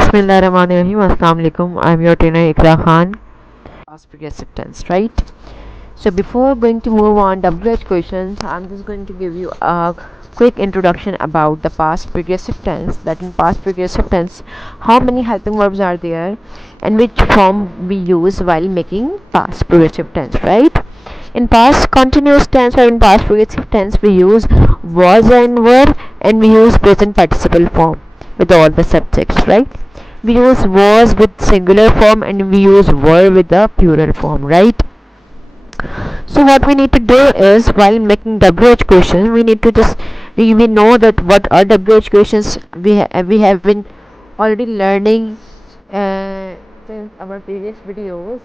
Bismillahirrahmanirrahim. Assalamu alaikum. I'm your trainer Ikra Khan. Past progressive tense, right? So before going to move on WH questions, I'm just going to give you a quick introduction about the past progressive tense. That in past progressive tense, how many helping verbs are there, and which form we use while making past progressive tense, right? In past continuous tense or in past progressive tense, we use was and were, and we use present participle form with all the subjects, right? We use was with singular form and we use were with the plural form, right? So what we need to do is while making WH questions, we need to just we know that what are WH questions. We have been already learning since our previous videos.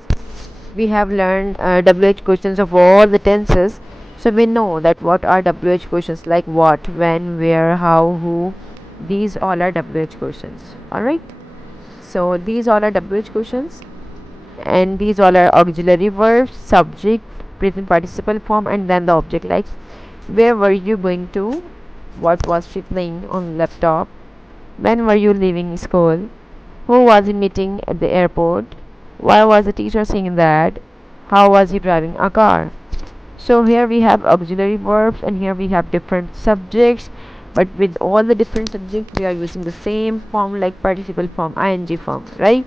We have learned WH questions of all the tenses. So we know that what are WH questions, like what, when, where, how, who. These all are WH questions. Alright. So these all are WH questions, and these all are auxiliary verbs, subject, present participle form, and then the object, like where were you going to, what was she playing on laptop, when were you leaving school, who was he meeting at the airport, why was the teacher saying that, how was he driving a car. So here we have auxiliary verbs and here we have different subjects, but with all the different subjects we are using the same form, like participle form, ing form, right?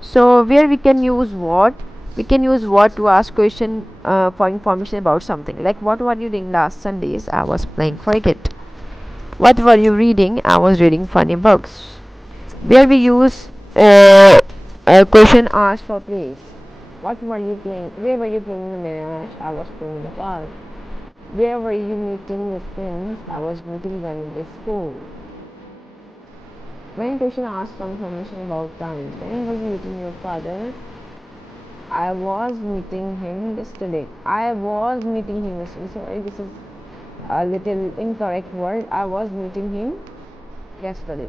So where we can use what, we can use what to ask question for information about something, like what were you doing last Sundays, I was playing cricket. What were you reading, I was reading funny books. Where we use a question asked for place. What were you playing, where were you playing the match, I was playing the park. Where were you meeting with friends, I was meeting them in the school. When question asks for information about time, when were you meeting your father, I was meeting him yesterday. I was meeting him yesterday. Sorry, this is a little incorrect word. I was meeting him yesterday.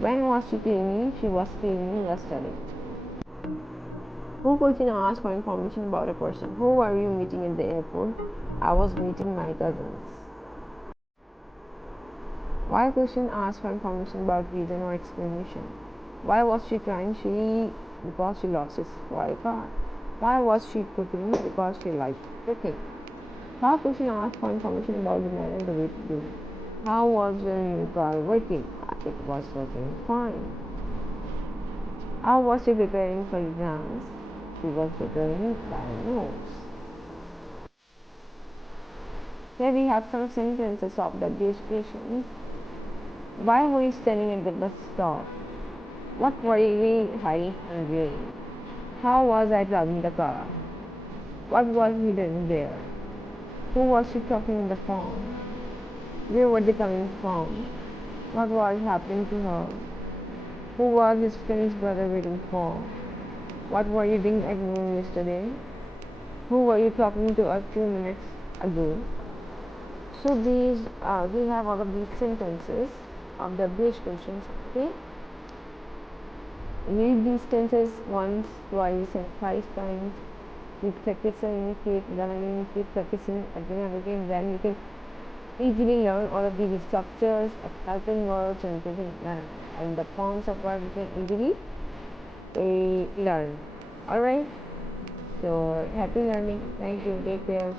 When was she playing me? She was playing me yesterday. Who question asks for information about a person. Who are you meeting in the airport? I was meeting my cousins. Why question asks for information about reason or explanation. Why was she crying? Because she lost his toy car. Why was she cooking? Because she liked cooking. How question asks for information about the man and the way to do. How was your new car working? It was working fine. How was she preparing for exams? She was preparing final notes. Here we have some sentences of the education. Why were you standing at the bus stop? What were you hiding and doing? How was I driving the car? What was he doing there? Who was she talking on the phone? Where were they coming from? What was happening to her? Who was his finished brother waiting for? What were you doing at noon yesterday? Who were you talking to a few minutes ago? So we have all of these sentences of the bridge questions. Okay, read these tenses once, twice, and 5 times. Keep practicing, keep learning, keep practicing again and again. Then you can easily learn all of these structures of helping verbs and and the forms of verbs you can easily learn. Alright, so happy learning. Thank you. Take care.